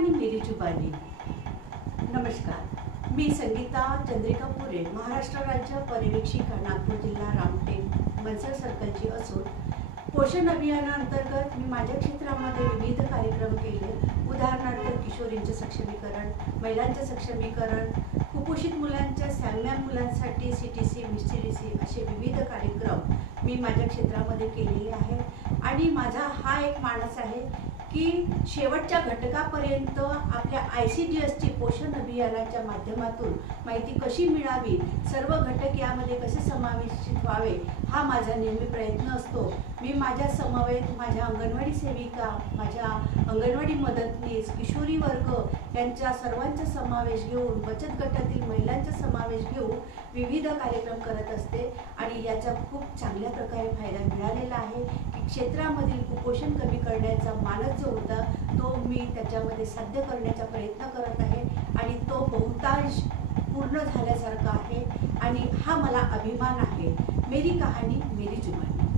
कहानी मेरी जुबानी। नमस्कार, मी संगीता चंद्रिका पुरे, महाराष्ट्र राज्य पर्यवेक्षिका, नागपूर जिल्हा, रामटेक मनसर सर्कलची असून पोषण अभियानाअंतर्गत मी माझ्या क्षेत्रामध्ये विविध कार्यक्रम केले। उदाहरणार्थ किशोरींचे सक्षमीकरण, महिलांचे सक्षमीकरण, कुपोषित मुलांच्या सॅम्या मुलांसाठी CTC CDC असे विविध कार्यक्रम मी माझ्या क्षेत्रामध्ये केलेले आहेत। आणि माझा हा एक मानस आहे की शेवटच्या घटकापर्यंत आपल्या ICDSची पोषण अभियानाच्या माध्यमातून माहिती कशी मिळावी, सर्व घटक यामध्ये कसे समाविष्ट व्हावे हा माझा नेहमी प्रयत्न असतो। मी माझ्या समवेत माझ्या अंगणवाडी सेविका, माझ्या अंगणवाडी मदतनीस, किशोरी वर्ग यांच्या सर्वांचा समावेश घेऊन, बचत गटातील महिलांचा समावेश घेऊन विविध कार्यक्रम करत असते। आणि याचा खूप चांगल्या प्रकारे फायदा मिळालेला आहे की क्षेत्रामधील कुपोषण कमी करण्याचा मानस जो होता तो मी त्याच्यामध्ये साध्य करण्याचा प्रयत्न करत आहे आणि तो बहुतांश पूर्ण झाल्यासारखा आहे आणि हा मला अभिमान आहे। मेरी कहानी मेरी जुबानी।